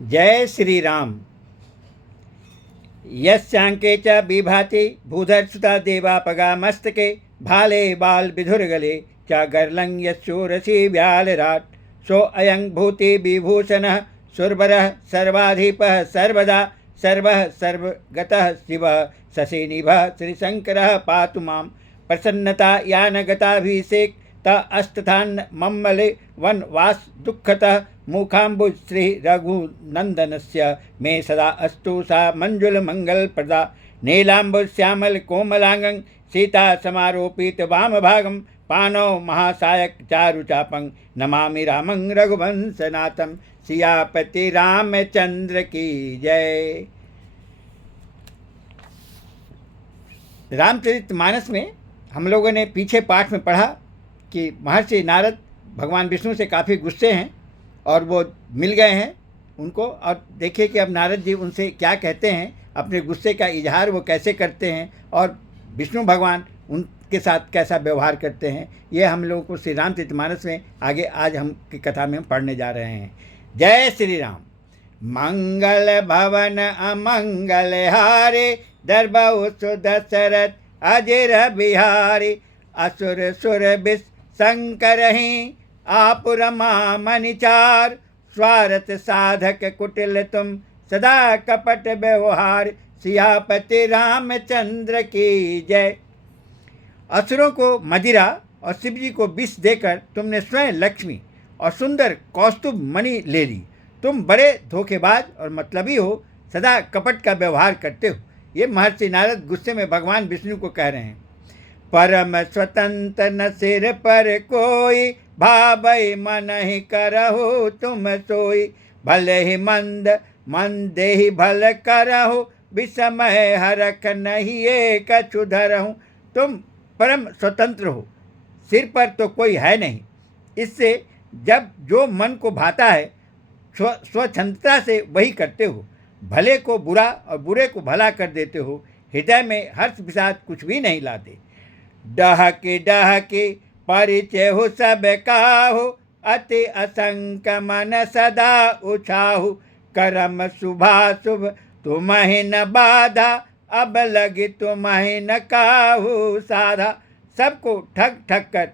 जय श्री राम। यस्यांके च बिभाति भूधरसुता देवापगा मस्तके भाले बाल विधुरगले च गर्लं यस्योरसि व्यालराट सो अयं भूति विभूषणः सुरवरः सर्वाधिपः सर्वदा सर्वः सर्वगतः शिवः शशिनिभः श्रीशंकरः पातु मां प्रसन्नता यानगताभिषेक त अस्तथान मम्मले वनवास दुःखतः मुखाम्बुज श्री रघुनंदनस्य मे सदा अस्तु सा मंजुल मंगल प्रदा नीलाम्बुज श्यामल कोमलांगं सीता समारोपित वाम भागं पानौ महासायक चारुचापं नमामि रामं रघुवंशनाथं। सियापति रामचंद्र की जय। रामचरितमानस में हम लोगों ने पीछे पाठ में पढ़ा कि महर्षि नारद भगवान विष्णु से काफ़ी गुस्से हैं और वो मिल गए हैं उनको। और देखिए कि अब नारद जी उनसे क्या कहते हैं, अपने गुस्से का इजहार वो कैसे करते हैं और विष्णु भगवान उनके साथ कैसा व्यवहार करते हैं। ये हम लोगों को श्री रामचरितमानस में आगे आज हम की कथा में हम पढ़ने जा रहे हैं। जय श्री राम। मंगल भवन अमंगल हारे दरबहु सुदशरथ अजिर बिहारी असुर सुर बिस शंकर ही आप रमा मनिचार स्वार्थ साधक कुटिल तुम सदा कपट व्यवहार। सियापति रामचंद्र की जय। असुरों को मदिरा और शिव जी को विष देकर तुमने स्वयं लक्ष्मी और सुंदर कौस्तुभ मणि ले ली। तुम बड़े धोखेबाज और मतलबी हो, सदा कपट का व्यवहार करते हो। ये महर्षि नारद गुस्से में भगवान विष्णु को कह रहे हैं। परम स्वतंत्र न सिर पर कोई भावई मन ही करहु तुम सोई। भले ही मंद मंदे ही भल करहु विषमय हरख नहीं एक कछु धरहु। तुम परम स्वतंत्र हो, सिर पर तो कोई है नहीं। इससे जब जो मन को भाता है स्वच्छंदता से वही करते हो। भले को बुरा और बुरे को भला कर देते हो। हृदय में हर्ष विषाद कुछ भी नहीं लाते। डहकी परिचय हो सब काहु अति असंक मन सदा उछाहु। करम शुभाशुभ तुम्हि न बाधा अब लगी तुम्हि न काहू साधा। सबको ठग ठग कर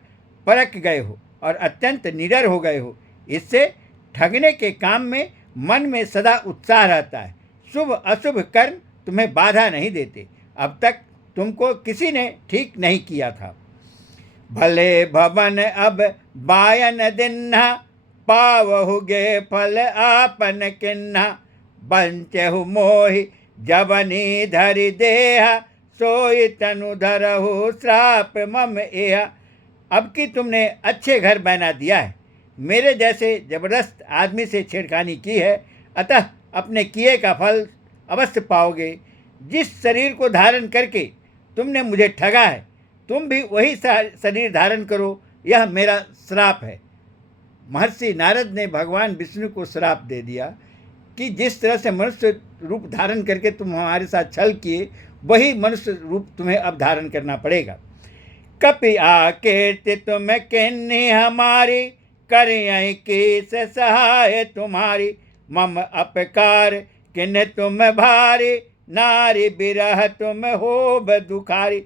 परख गए हो और अत्यंत निडर हो गए हो। इससे ठगने के काम में मन में सदा उत्साह रहता है। शुभ अशुभ कर्म तुम्हें बाधा नहीं देते। अब तक तुमको किसी ने ठीक नहीं किया था। भले भवन अब बायन दिन्हा पावहु गे फल आपन किन्हा। बंचहु मोहि जवनी धरि देहा सोई तनु धरहु श्राप मम एहा। अब कि तुमने अच्छे घर बना दिया है, मेरे जैसे जबरदस्त आदमी से छेड़खानी की है, अतः अपने किए का फल अवश्य पाओगे। जिस शरीर को धारण करके तुमने मुझे ठगा है, तुम भी वही शरीर धारण करो, यह मेरा श्राप है। महर्षि नारद ने भगवान विष्णु को श्राप दे दिया कि जिस तरह से मनुष्य रूप धारण करके तुम हमारे साथ छल किए, वही मनुष्य रूप तुम्हें अब धारण करना पड़ेगा। कपि आकीर्ति तुम किन्हीं हमारी करियहि कीस सहाय तुम्हारी। मम अपकार किन तुम भारी नारी बिरह तुम होब दुखारी।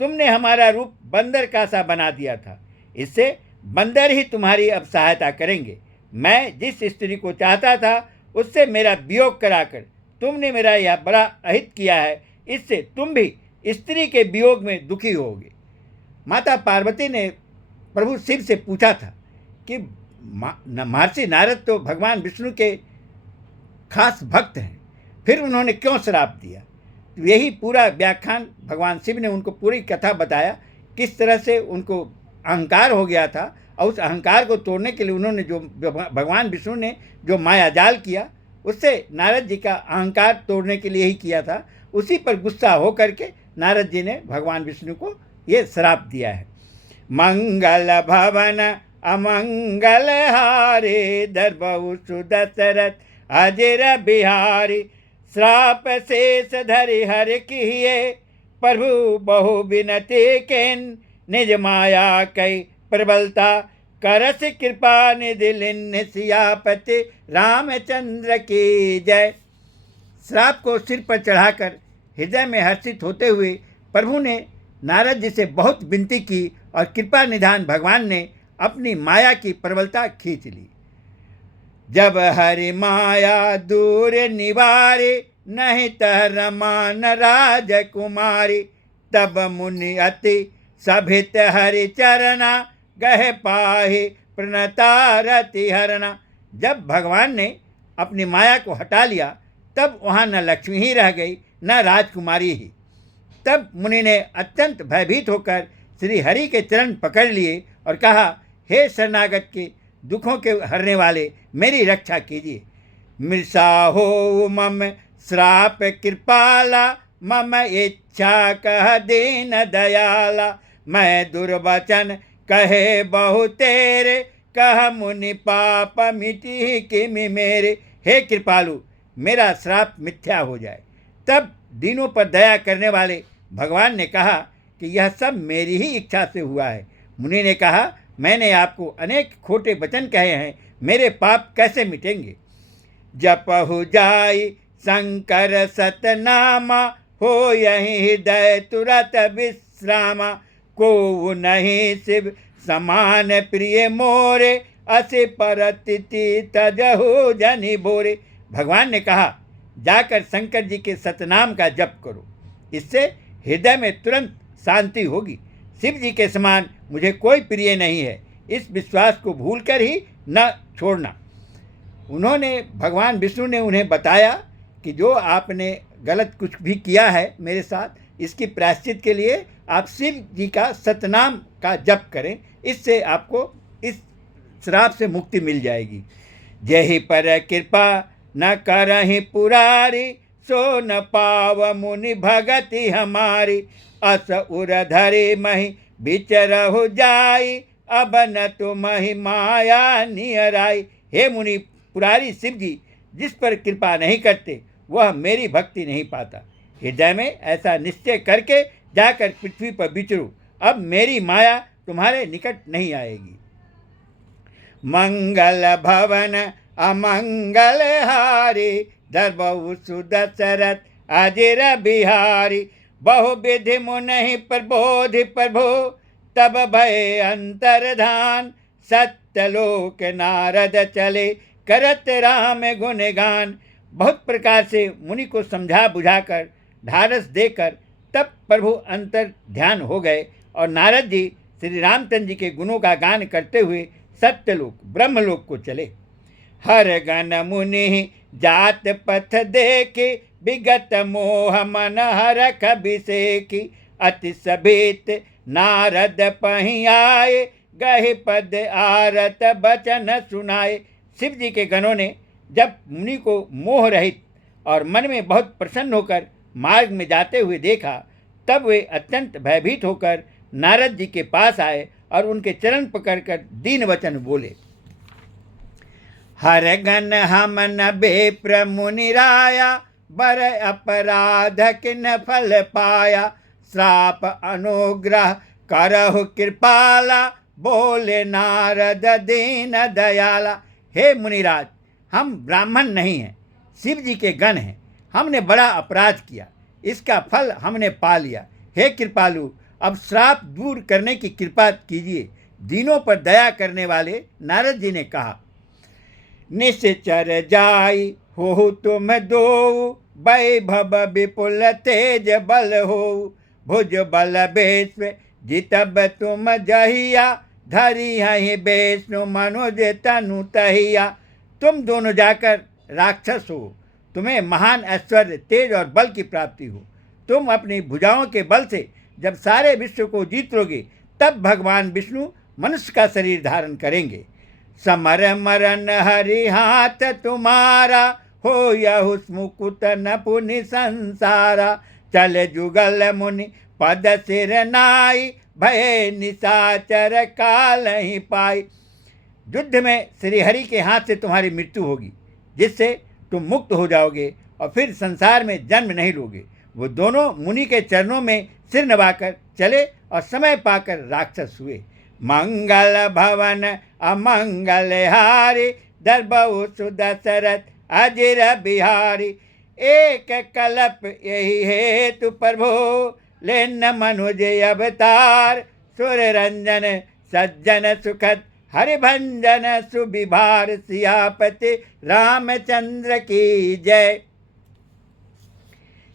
तुमने हमारा रूप बंदर का सा बना दिया था, इससे बंदर ही तुम्हारी अब सहायता करेंगे। मैं जिस स्त्री को चाहता था उससे मेरा वियोग कराकर तुमने मेरा यह बड़ा अहित किया है। इससे तुम भी स्त्री के वियोग में दुखी होगे। माता पार्वती ने प्रभु शिव से पूछा था कि महर्षि नारद तो भगवान विष्णु के खास भक्त हैं, फिर उन्होंने क्यों श्राप दिया। तो यही पूरा व्याख्यान भगवान शिव ने उनको पूरी कथा बताया, किस तरह से उनको अहंकार हो गया था और उस अहंकार को तोड़ने के लिए उन्होंने जो भगवान विष्णु ने जो माया जाल किया, उससे नारद जी का अहंकार तोड़ने के लिए ही किया था। उसी पर गुस्सा हो करके नारद जी ने भगवान विष्णु को ये श्राप दिया है। मंगल भवन अमंगल हारे दरबहु सुदशरथ अजिर बिहारी। श्राप शेष धरि हर किए प्रभु बहु विनती किन। निज माया कई प्रबलता करस कृपा निधि लिन्न सियापति रामचंद्र की जय। श्राप को सिर पर चढ़ाकर हृदय में हर्षित होते हुए प्रभु ने नारद जी से बहुत विनती की और कृपा निधान भगवान ने अपनी माया की प्रबलता खींच ली। जब हरि माया दूर निवारे, नहीं तह रमान राजकुमारी। तब मुनि अति सभित हरि चरना, गहे पाहि प्रणता रति हरना। जब भगवान ने अपनी माया को हटा लिया तब वहाँ न लक्ष्मी ही रह गई न राजकुमारी ही। तब मुनि ने अत्यंत भयभीत होकर श्री हरि के चरण पकड़ लिए और कहा, हे शरणागत के दुखों के हरने वाले, मेरी रक्षा कीजिए। मृषा हो मम श्राप कृपाला, मम इच्छा कह दीन दयाला। मैं दुर्वचन कहे बहु तेरे, कह मुनि पाप मिटी किमि मेरे। हे कृपालु, मेरा श्राप मिथ्या हो जाए। तब दीनों पर दया करने वाले भगवान ने कहा कि यह सब मेरी ही इच्छा से हुआ है। मुनि ने कहा, मैंने आपको अनेक खोटे वचन कहे हैं, मेरे पाप कैसे मिटेंगे। जपहु जाई शंकर सतनामा, हो यही हृदय तुरत विश्रामा। को नहीं शिव समान प्रिय मोरे, असे परतिथि तजहु जनि बोरे। भगवान ने कहा, जाकर शंकर जी के सतनाम का जप करो, इससे हृदय में तुरंत शांति होगी। शिव जी के समान मुझे कोई प्रिय नहीं है, इस विश्वास को भूलकर ही न छोड़ना। भगवान विष्णु ने उन्हें बताया कि जो आपने गलत कुछ भी किया है मेरे साथ, इसकी प्रायश्चित के लिए आप शिव जी का सतनाम का जप करें, इससे आपको इस श्राप से मुक्ति मिल जाएगी। जहि पर कृपा न करहि पुरारी, सो न पाव मुनि भगति हमारी। अस उर धरे महि बिचरहु जाई, अब न तुम्हि माया नियराई। हे मुनि पुरारी शिव जी जिस पर कृपा नहीं करते वह मेरी भक्ति नहीं पाता। हृदय में ऐसा निश्चय करके जाकर पृथ्वी पर विचरो, अब मेरी माया तुम्हारे निकट नहीं आएगी। मंगल भवन अमंगल हारी, धरबहु सुदशरथ अजिर बिहारी। बहु विधि मुनि प्रबोधि प्रभु, तब भय अंतर्धान। सत्यलोक नारद चले, करत राम गुणगान। बहुत प्रकार से मुनि को समझा बुझाकर ढारस देकर तब प्रभु अंतर ध्यान हो गए और नारद जी श्री रामचंद्र जी के गुणों का गान करते हुए सत्यलोक ब्रह्मलोक को चले। हर गण मुनि जात पथ देखे, विगत मोह मन हरख अभिषेकी। अति सभेत नारद पहि आए, गहि पद आरत बचन सुनाए। शिव जी के गणों ने जब मुनि को मोह रहित और मन में बहुत प्रसन्न होकर मार्ग में जाते हुए देखा, तब वे अत्यंत भयभीत होकर नारद जी के पास आए और उनके चरण पकड़कर दीन वचन बोले। हर गण हम न बेप्र मुनि राया, बर अपराध किन फल पाया। श्राप अनुग्रह करहु कृपाला, बोले नारद दीन दयाला। हे मुनिराज, हम ब्राह्मण नहीं हैं, शिव जी के गण हैं। हमने बड़ा अपराध किया, इसका फल हमने पा लिया। हे कृपालु, अब श्राप दूर करने की कृपा कीजिए। दीनों पर दया करने वाले नारद जी ने कहा, निश्चर जाई हो तुम दो, वैभव विपुल तेज बल हो। भुज बल बेस्व जितब तुम जहिया, धरी हहि विष्णु मनुज तनु तहिया। तुम दोनों जाकर राक्षस हो, तुम्हें महान ऐश्वर्य तेज और बल की प्राप्ति हो। तुम अपनी भुजाओं के बल से जब सारे विश्व को जीत लोगे, तब भगवान विष्णु मनुष्य का शरीर धारण करेंगे। समर मरन हरि हाथ तुम्हारा, हो यहु मुकुट न पुनि संसारा। चल जुगल मुनि पद सिर नाई, भय निशाचर काल ही पाई। युद्ध में श्री हरि के हाथ से तुम्हारी मृत्यु होगी, जिससे तुम मुक्त हो जाओगे और फिर संसार में जन्म नहीं लोगे। वो दोनों मुनि के चरणों में सिर नवाकर चले और समय पाकर राक्षस हुए। मंगल भवन अमंगल हारी, दरबहु सुदशरथ अजिर बिहारी। एक कल्प यही हेतु प्रभु, लेन मनुज अवतार। सुर रंजन सज्जन सुखद हरिभंजन, सुविभार सियापति रामचंद्र की जय।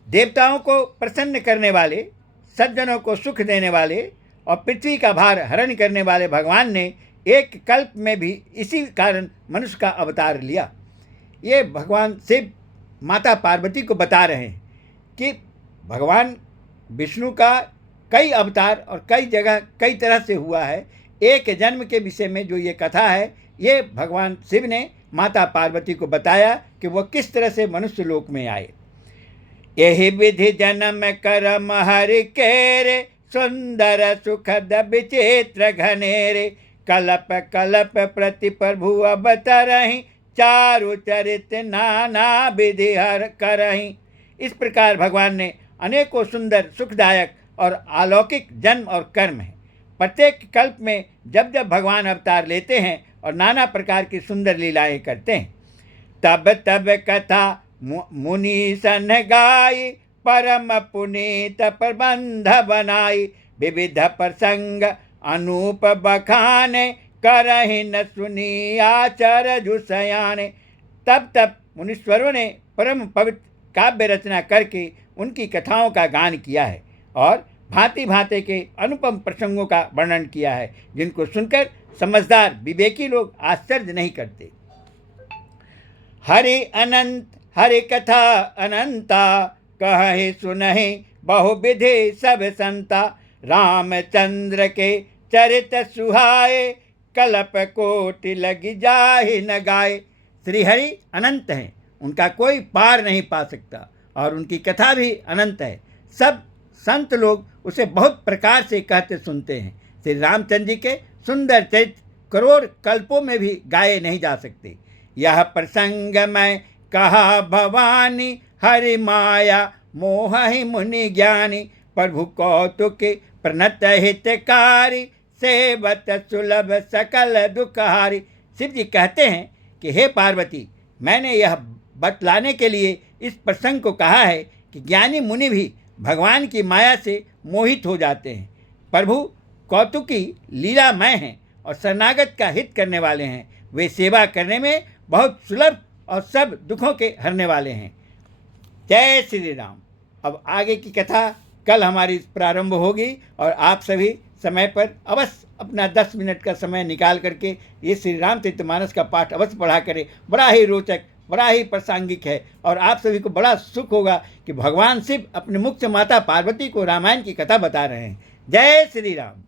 देवताओं को प्रसन्न करने वाले, सज्जनों को सुख देने वाले और पृथ्वी का भार हरण करने वाले भगवान ने एक कल्प में भी इसी कारण मनुष्य का अवतार लिया। ये भगवान शिव माता पार्वती को बता रहे हैं कि भगवान विष्णु का कई अवतार और कई जगह कई तरह से हुआ है। एक जन्म के विषय में जो ये कथा है, ये भगवान शिव ने माता पार्वती को बताया कि वह किस तरह से मनुष्य लोक में आए। यही विधि जन्म करम हरि केरे, सुंदर सुखद विचित्र घनेरे। कलप कलप प्रति प्रभु अवतरहि, चारु चरित नाना विधि हर करहि। इस प्रकार भगवान ने अनेकों सुंदर सुखदायक और अलौकिक जन्म और कर्म हैं। प्रत्येक कल्प में जब जब भगवान अवतार लेते हैं और नाना प्रकार की सुंदर लीलाएं करते हैं, तब तब कथा मुनि सन गाई, परम पुनीत प्रबंध बनाई। विविध प्रसंग अनूप बखाने, करहि न सुनी आचर जुसयाने। तब तब मुनीश्वरों ने परम पवित्र काव्य रचना करके उनकी कथाओं का गान किया है और भांति भांति के अनुपम प्रसंगों का वर्णन किया है, जिनको सुनकर समझदार विवेकी लोग आश्चर्य नहीं करते। हरि अनंत हरि कथा अनंता, कहे सुनहि बहुविधि सब संता। रामचंद्र के चरित सुहाए, कल्प कोटि लगी जाहि न गाए। श्री हरि अनंत हैं, उनका कोई पार नहीं पा सकता और उनकी कथा भी अनंत है। सब संत लोग उसे बहुत प्रकार से कहते सुनते हैं। श्री रामचंद्र जी के सुंदर चरित्र करोड़ कल्पों में भी गाए नहीं जा सकते। यह प्रसंग मैं कहा भवानी, हरि माया मोहि मुनि ज्ञानी। प्रभु कौतुक प्रणत हितकारी, सेवत सुलभ सकल दुखहारी। शिव जी कहते हैं कि हे पार्वती, मैंने यह बतलाने के लिए इस प्रसंग को कहा है कि ज्ञानी मुनि भी भगवान की माया से मोहित हो जाते हैं। प्रभु कौतुकी लीलामय हैं और शरणागत का हित करने वाले हैं। वे सेवा करने में बहुत सुलभ और सब दुखों के हरने वाले हैं। जय श्री राम। अब आगे की कथा कल हमारी प्रारंभ होगी और आप सभी समय पर अवश्य अपना 10 मिनट का समय निकाल करके ये श्री रामचरितमानस का पाठ अवश्य पढ़ा करें। बड़ा ही रोचक, बड़ा ही प्रासंगिक है और आप सभी को बड़ा सुख होगा कि भगवान शिव अपने मुख से माता पार्वती को रामायण की कथा बता रहे हैं। जय श्री राम।